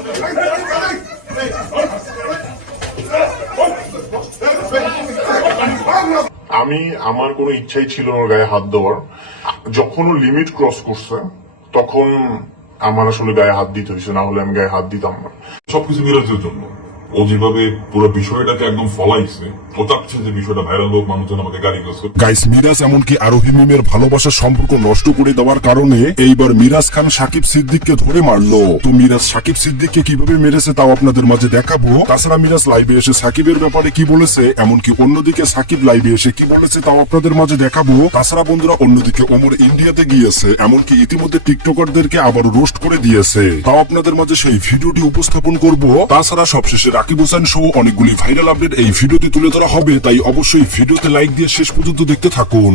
আমি আমার কোনো ইচ্ছাই ছিল না গায়ে হাত দেওয়ার যখন লিমিট ক্রস করছে তখন আমার আসলে গায়ে হাত দিতে হয়েছে না হলে আমি গায়ে হাত দিতাম না সবকিছু বিরতির জন্য ও যেভাবে পুরো বিষয়টাকে একদম ফলাইছে ও চাচ্ছে যে বিষয়টা ভাইরাল হোক মানুষজন আমাকে গালি গাইস মিরাজ এমনকি আরোহী মিমের ভালোবাসার সম্পর্ক নষ্ট করে দেওয়ার কারণে এইবার মিরাজ খান সাকিব সিদ্দিককে ধরে মারলো তো মিরাজ সাকিব সিদ্দিককে কিভাবে মেরেছে তাও আপনাদের মাঝে দেখাবো তাছাড়া মিরাজ লাইভে এসে সাকিবের ব্যাপারে কি বলেছে এমনকি অন্যদিকে সাকিব লাইভে এসে কি বলেছে তাও আপনাদের মাঝে দেখাবো তাছাড়া বন্ধুরা অন্যদিকে ওমর ইন্ডিয়াতে গিয়েছে এমনকি ইতিমধ্যে টিকটকারদেরকে আবার রোস্ট করে দিয়েছে তাও আপনাদের মাঝে সেই ভিডিওটি উপস্থাপন করব তাছাড়া সবশেষে সাকিব হোসেন সহ অনেকগুলি ভাইরাল আপডেট এই ভিডিওতে তুলে ধরা হবে তাই অবশ্যই ভিডিওতে লাইক দিয়ে শেষ পর্যন্ত দেখতে থাকুন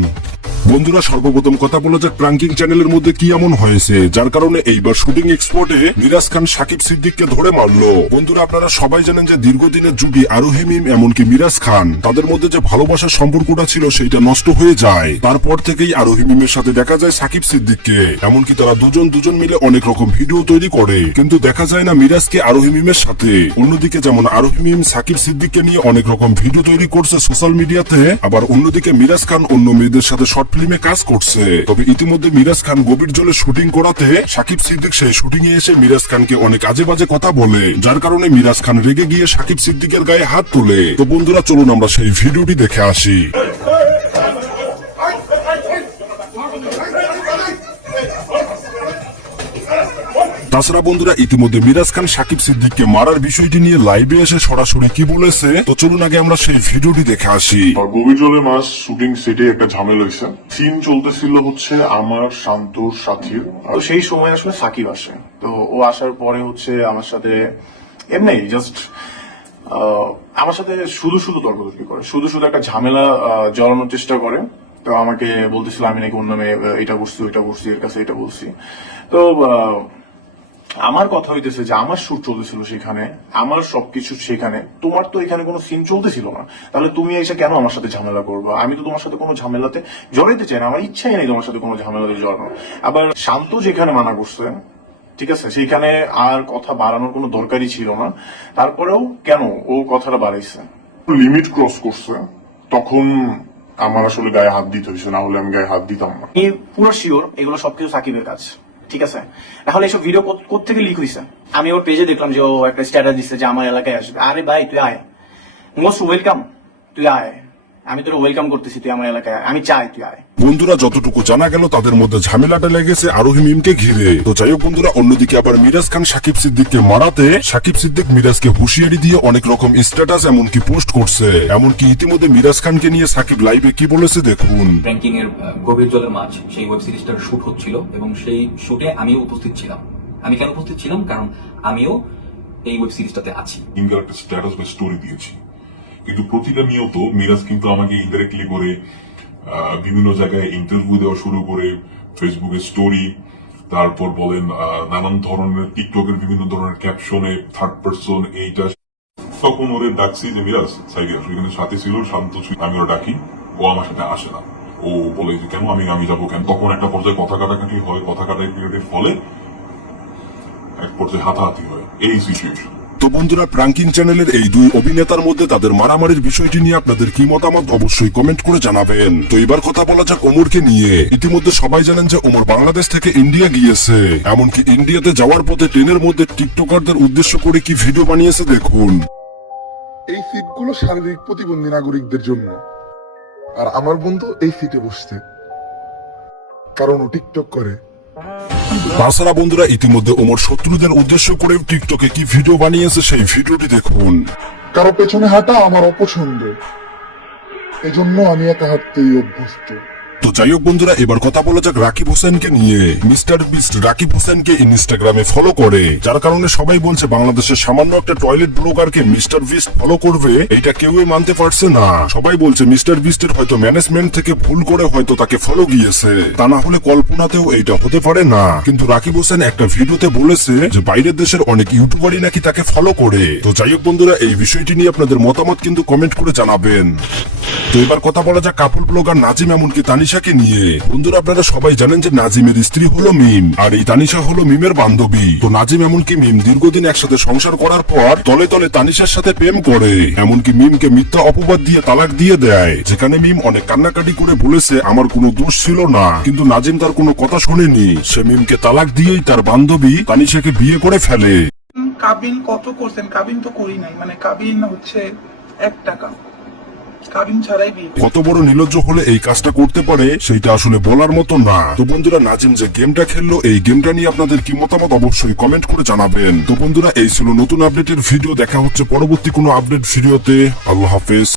বন্ধুরা সর্বপ্রথম কথা বলা যাক প্রাঙ্কিং চ্যানেলের মধ্যে কি এমন হয়েছে যার কারণে এইবার শুটিং এক্সপোর্টে মিরাজ খান সাকিব সিদ্দিককে ধরে মারলো বন্ধুরা আপনারা সবাই জানেন যে দীর্ঘদিনের যুগে আরোহি মিম এমনকি মিরাজ খান তাদের মধ্যে যে ভালোবাসার সম্পর্কটা ছিল সেটা নষ্ট হয়ে যায় তারপর থেকেই আরোহি মিমের সাথে দেখা যায় সাকিব সিদ্দিককে এমনকি তারা দুজন দুজন মিলে অনেক রকম ভিডিও তৈরি করে কিন্তু দেখা যায় না মিরাজকে আরোহি মিমের সাথে অন্যদিকে যেমন আরোহি মিম সাকিব সিদ্দিককে নিয়ে অনেক রকম ভিডিও তৈরি করছে সোশ্যাল মিডিয়াতে আবার অন্যদিকে মিরাজ খান অন্য মেয়েদের সাথে শর্ট ফিল্মে কাজ করছে তবে ইতিমধ্যে মিরাজ খান গভীর জলে শুটিং করাতে সাকিব সিদ্দিক সেই শুটিং এ এসে মিরাজ খানকে অনেক আজে বাজে কথা বলে যার কারণে মিরাজ খান রেগে গিয়ে সাকিব সিদ্দিকের গায়ে হাত তোলে তো বন্ধুরা চলুন আমরা সেই ভিডিওটি দেখে আসি তাছাড়া বন্ধুরা ইতিমধ্যে মিরাজ খান সাকিব সিদ্দিককে মারার বিষয়টি নিয়ে লাইভে এসে সরাসরি কি বলেছে তো চলুন আগে আমরা সেই ভিডিওটি দেখে আসি মাস শুটিং সেটে একটা হয়েছে সিন চলতেছিল হচ্ছে আমার শান্তর সাথীর সেই সময় আসলে সাকিব আসে তো ও আসার পরে হচ্ছে আমার সাথে এমনি জাস্ট আমার সাথে শুধু শুধু তর্কতর্কি করে শুধু শুধু একটা ঝামেলা জড়ানোর চেষ্টা করে তো আমাকে বলতেছিল আমি নাকি অন্য মেয়ে এটা বসছি ওইটা বসছি এর কাছে এটা বলছি তো আমার কথা হইতেছে যে আমার সুর চলতেছিল সেখানে আমার সবকিছু সেখানে তোমার তো এখানে কোনো সিন চলতেছিল না তাহলে তুমি এসে কেন আমার সাথে ঝামেলা করবো আমি তো তোমার সাথে কোনো ঝামেলাতে জড়াইতে চাই না আমার ইচ্ছাই নেই তোমার সাথে কোনো ঝামেলাতে জড়ানো আবার শান্ত যেখানে মানা করছে ঠিক আছে সেখানে আর কথা বাড়ানোর কোনো দরকারই ছিল না তারপরেও কেন ও কথাটা বাড়াইছে লিমিট ক্রস করছে তখন আমার আসলে গায়ে হাত দিতে হয়েছে না হলে আমি গায়ে হাত দিতাম না পুরো শিওর এগুলো সবকিছু সাকিবের কাছে ঠিক আছে তাহলে এসব ভিডিও কোথেকে লিক হয়েছে আমি ওর পেজে দেখলাম যে ও একটা স্ট্যাটাস দিচ্ছে যে আমার এলাকায় আসবে আরে ভাই তুই আয় মোস্ট ওয়েলকাম তুই আয় আমি তোর ওয়েলকাম করতেছি তুই আমার এলাকায় আমি চাই তুই আয় বন্ধুরা যতটুকু জানা গেল তাদের মধ্যে ঝামেলাটা লেগেছে আরোহী মিমকে ঘিরে তো যাই হোক বন্ধুরা অন্যদিকে আবার মিরাজ খান সাকিব সিদ্দিক কে মারাতে সাকিব সিদ্দিক মিরাজকে হুঁশিয়ারি দিয়ে অনেক রকম স্ট্যাটাস এমনকি পোস্ট করছে এমনকি ইতিমধ্যে মিরাজ খানকে নিয়ে সাকিব লাইভে কি বলেছে দেখুন ব্যাংকিং এর গভীর জলের মাছ সেই ওয়েব সিরিজটার শুট হচ্ছিল এবং সেই শুটে আমিও উপস্থিত ছিলাম আমি কেন উপস্থিত ছিলাম কারণ আমিও এই ওয়েব সিরিজটাতে আছি ইন্ডিয়ার একটা স্ট্যাটাস বা স্টোরি দিয়েছি কিন্তু প্রতিটা নিয়ত মিরাজ কিন্তু আমাকে ইনডাইরেক্টলি করে বিভিন্ন জায়গায় ইন্টারভিউ দেওয়া শুরু করে ফেসবুকে স্টোরি তারপর বলেন নানান ধরনের টিকটকের বিভিন্ন ধরনের ক্যাপশনে থার্ড পার্সন এইটা তখন ওরে ডাকছি যে মিরাজ সাইকেল কিন্তু সাথে ছিল শান্ত ছিল আমি ওরা ডাকি ও আমার সাথে আসে না ও বলে যে কেন আমি আমি যাবো কেন তখন একটা পর্যায়ে কথা কাটাকাটি হয় কথা কাটাকাটির ফলে এক পর্যায়ে হাতাহাতি হয় এই সিচুয়েশন তো বন্ধুরা প্রাঙ্কিন চ্যানেলের এই দুই অভিনেতার মধ্যে তাদের মারামারির বিষয়টি নিয়ে আপনাদের কি মতামত অবশ্যই কমেন্ট করে জানাবেন তো এবার কথা বলা যাক ওমরকে নিয়ে ইতিমধ্যে সবাই জানেন যে ওমর বাংলাদেশ থেকে ইন্ডিয়া গিয়েছে এমনকি ইন্ডিয়াতে যাওয়ার পথে ট্রেনের মধ্যে টিকটকারদের উদ্দেশ্য করে কি ভিডিও বানিয়েছে দেখুন এই সিটগুলো শারীরিক প্রতিবন্ধী নাগরিকদের জন্য আর আমার বন্ধু এই সিটে বসছে কারণ ও টিকটক করে বাসারা বন্ধুরা ইতিমধ্যে ওমর শত্রুদের উদ্দেশ্য করে টিকটকে কি ভিডিও বানিয়েছে সেই ভিডিওটি দেখুন কারো পেছনে হাঁটা আমার অপছন্দ এজন্য আমি একা হাঁটতেই অভ্যস্ত যাই হোক বন্ধুরা এবার কথা বলা যাক রাকিব হোসেনকে নিয়ে মিস্টার বিস্ট রাকিব হোসেনকে ইনস্টাগ্রামে ফলো করে যার কারণে সবাই বলছে বাংলাদেশের সামান্য একটা টয়লেট ব্লগারকে মিস্টার বিস্ট ফলো করবে এটা কেউ মানতে পারছে না সবাই বলছে মিস্টার বিস্টের হয়তো ম্যানেজমেন্ট থেকে ভুল করে হয়তো তাকে ফলো গিয়েছে তা না হলে কল্পনাতেও এটা হতে পারে না কিন্তু রাকিব হোসেন একটা ভিডিওতে বলেছে যে বাইরের দেশের অনেক ইউটিউবারই নাকি তাকে ফলো করে তো যাই হোক বন্ধুরা এই বিষয়টি নিয়ে আপনাদের মতামত কিন্তু কমেন্ট করে জানাবেন তো এবার কথা বলা যাক কাপুর ব্লগার নাজিম এমনকি তানিশা তানিশাকে নিয়ে বন্ধুরা আপনারা সবাই জানেন যে নাজিমের স্ত্রী হলো মিম আর এই তানিশা হলো মিমের বান্ধবী তো নাজিম এমনকি মিম দীর্ঘদিন একসাথে সংসার করার পর তলে তলে তানিশার সাথে প্রেম করে এমনকি মিমকে মিথ্যা অপবাদ দিয়ে তালাক দিয়ে দেয় যেখানে মিম অনেক কান্নাকাটি করে বলেছে আমার কোনো দোষ ছিল না কিন্তু নাজিম তার কোনো কথা শোনেনি সে মিমকে তালাক দিয়েই তার বান্ধবী তানিশাকে বিয়ে করে ফেলে কাবিন কত করছেন কাবিন তো করি নাই মানে কাবিন হচ্ছে এক টাকা কত বড় নীলজ্জ হলে এই কাজটা করতে পারে সেটা আসলে বলার মতো না তো বন্ধুরা নাজিম যে গেমটা খেললো এই গেমটা নিয়ে আপনাদের কি মতামত অবশ্যই কমেন্ট করে জানাবেন তো বন্ধুরা এই ছিল নতুন আপডেটের ভিডিও দেখা হচ্ছে পরবর্তী কোনো আপডেট ভিডিওতে আল্লাহ হাফেজ